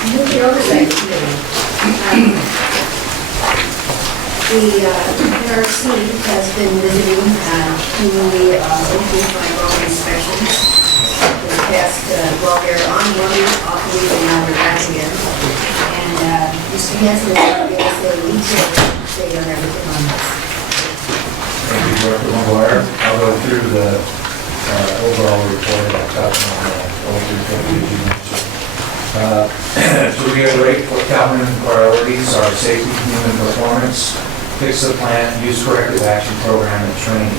Moving oversight committee. The NRC has been visiting doing the Oppd road inspections this past, well, they're ongoing, off-leave, and now they're back again. And Mr. Hanson will give us a detailed update on everything on this. Thank you, Director McGuire. I'll go through the overall report and touch on all the things you mentioned. To reiterate, what Calhoun priorities are safety, human performance, fix the plant, use corrective action program, and training.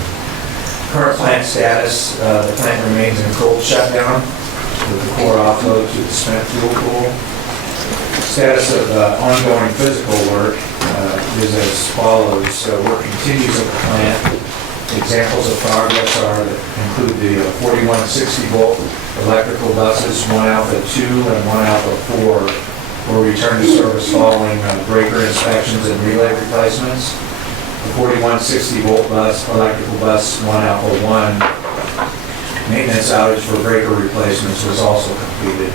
Current plant status, the plant remains in cold shutdown with the core offload to the spent fuel pool. Status of ongoing physical work is as follows. Work continues at the plant. Examples of progress include the 4160 volt electrical buses, 1 Alpha 2 and 1 Alpha 4 will return to service following breaker inspections and relay replacements. The 4160 volt bus, electrical bus 1 Alpha 1 maintenance outage for breaker replacements was also completed.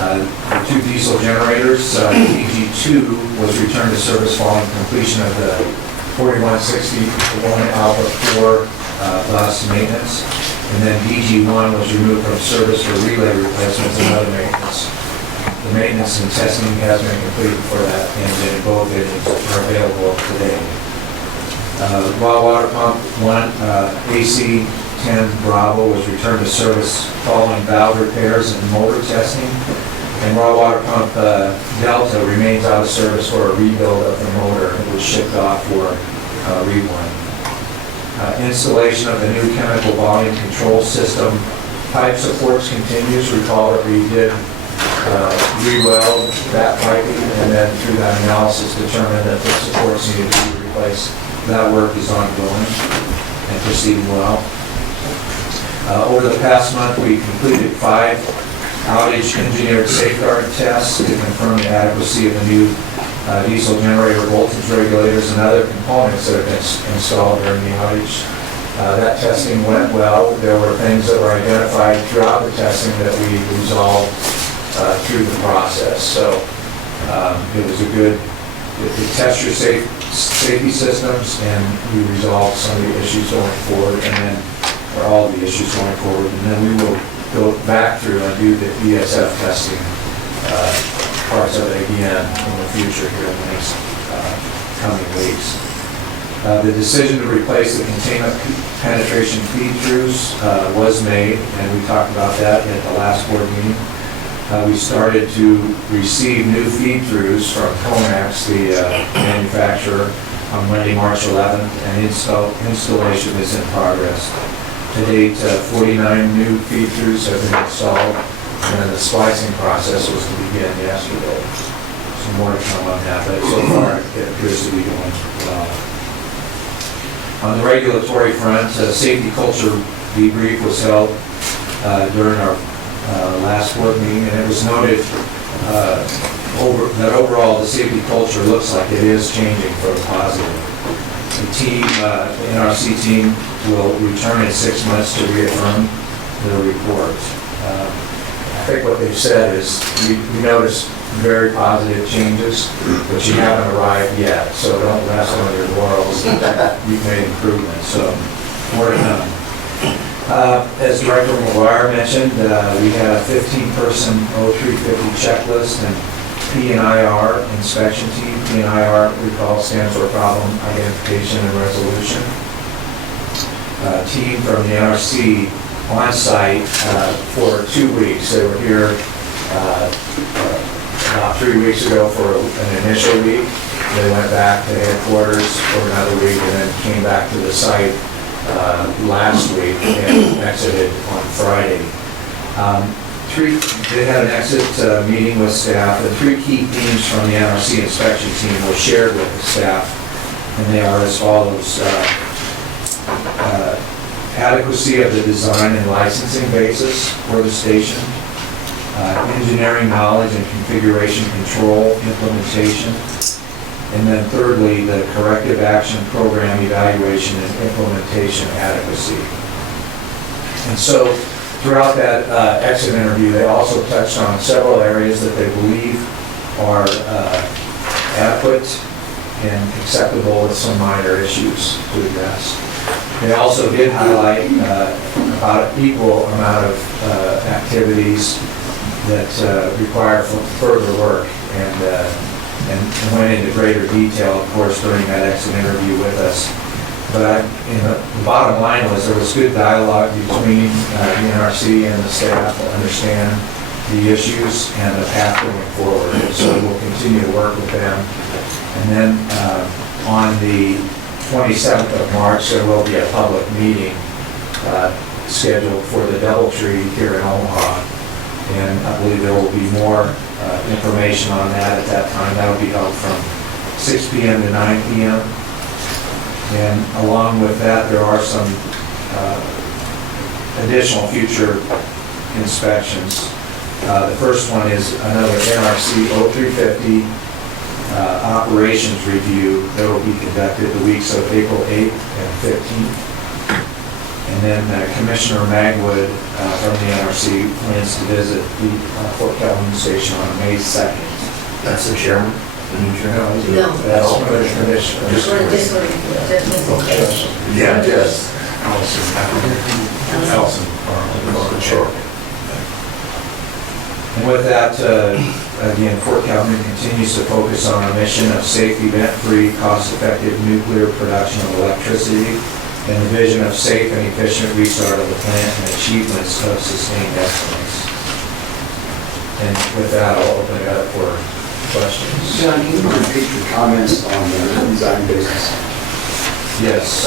The 2 diesel generators, EG2 was returned to service following completion of the 4160 1 Alpha 4 bus maintenance, and then DG1 was removed from service for relay replacements and other maintenance. The maintenance and testing has been completed for that engine, and both engines are available today. Raw water pump 1 AC 10 Bravo was returned to service following valve repairs and motor testing. And raw water pump Delta remains out of service for a rebuild of the motor. It was shipped off for rewind. Installation of the new chemical volume control system. Pipe supports continues. Recall that we did re-weld that piping, and then through that analysis determined that the supports needed to be replaced. That work is ongoing and proceeding well. Over the past month, we completed 5 outage engineered safeguard tests to confirm the adequacy of the new diesel generator voltage regulators and other components that have been installed during the outage. That testing went well. There were things that were identified throughout the testing that we resolved through the process. So it was a good, it tests your safety systems, and we resolved some of the issues going forward, and then, or all of the issues going forward, and then we will go back through and do the ESF testing parts of it again in the future here in the next coming weeks. The decision to replace the containment penetration feed-throughs was made, and we talked about that at the last board meeting. We started to receive new feed-throughs from Comax, the manufacturer, on Monday, March 11th, and installation is in progress. To date, 49 new feed-throughs have been installed, and then the splicing process was to begin yesterday. Some more to come on that, but so far it appears to be going well. On the regulatory front, safety culture debrief was held during our last board meeting, and it was noted that overall the safety culture looks like it is changing for the positive. The team, the NRC team, will return in 6 months to reaffirm the report. I think what they've said is we noticed very positive changes, but you haven't arrived yet, so don't rest on your laurels. You've made improvements, so more to come. As Director McGuire mentioned, we had a 15-person 0350 checklist and P&IR inspection team. P&IR, recall, stands for Problem Identification and Resolution. Team from the NRC on site for 2 weeks. They were here about 3 weeks ago for an initial week. They went back to headquarters for another week and then came back to the site last week and exited on Friday. They had an exit meeting with staff. The 3 key themes from the NRC inspection team were shared with the staff, and they are as follows. Adequacy of the design and licensing basis for the station, engineering knowledge and configuration control implementation, and then thirdly, the corrective action program evaluation and implementation adequacy. And so Throughout that exit interview, they also touched on several areas that they believe are adequate and acceptable with some minor issues to address. They also did highlight about an equal amount of activities that require further work and went into greater detail, of course, during that exit interview with us. But the bottom line was there was good dialogue between the NRC and the staff to understand the issues and the path going forward. And so we'll continue to work with them. And then on the 27th of March, there will be a public meeting scheduled for the DoubleTree here in Omaha. And I believe there will be more information on that at that time. That will be held from 6 p.m. to 9 p.m. And along with that, there are some additional future inspections. The first one is another NRC 0350 operations review that will be conducted the weeks of April 8th and 15th. And then Commissioner Magwood from the NRC plans to visit the Fort Calhoun station on May 2nd. That's the chairman? No. That's another commissioner. Just Yeah, yes. Allison. Sure. And with that, again, Fort Calhoun continues to focus on a mission of safe, event-free, cost-effective nuclear production of electricity and the vision of safe and efficient restart of the plant and achievements of sustained excellence. And with that, I'll open it up for questions. John, can you repeat your comments on the design basis? Yes,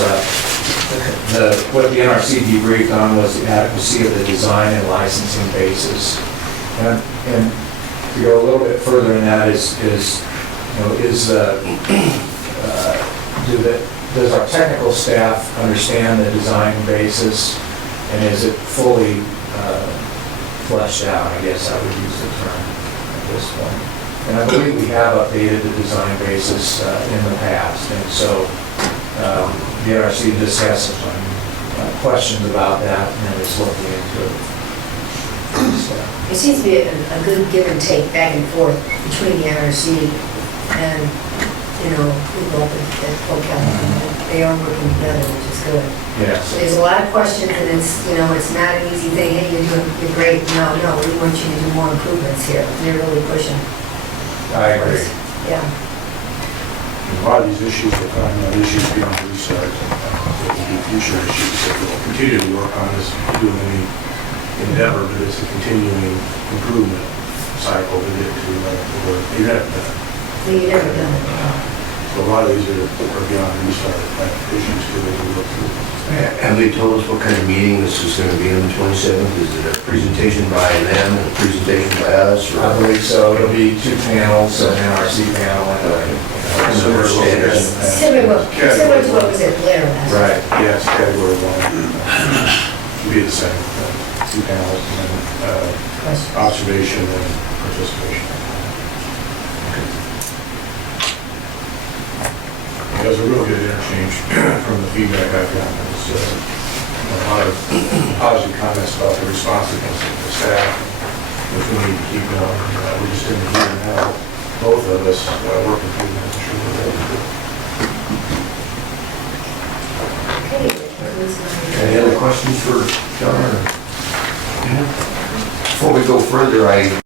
what the NRC debriefed on was the adequacy of the design and licensing basis. And to go a little bit further in that does our technical staff understand the design basis, and is it fully fleshed out? I guess I would use the term at this point. And I believe we have updated the design basis in the past, and so the NRC just has some questions about that and is looking into it. It seems to be a good give and take back and forth between the NRC and, people up at Fort Calhoun. They are working together, which is good. Yes. There's a lot of questions, and it's not an easy thing. Hey, you're great. No, we want you to do more improvements here. They're really pushing. I agree. Yeah. A lot of these issues we're talking about, issues beyond research, there will be future issues that we'll continue to work on as doing any endeavor, but it's a continuing improvement cycle to get to where you haven't done. You've never done it. So a lot of these are beyond research issues too that we look through. Have they told us what kind of meeting this is going to be on the 27th? Is it a presentation by them and a presentation by us? I believe so. It'll be two panels, an NRC panel and a Similar standards. Similar to what was at Blair last. Right. Yes, category one. Should be the same, two panels, and then Questions. observation and participation. It was a real good interchange from the feedback I've gotten. It's a lot of positive comments about the responsiveness of the staff, which we need to keep going. We just didn't hear now, both of us working through that. Okay. that was my- Any other questions for John? Before we go further, I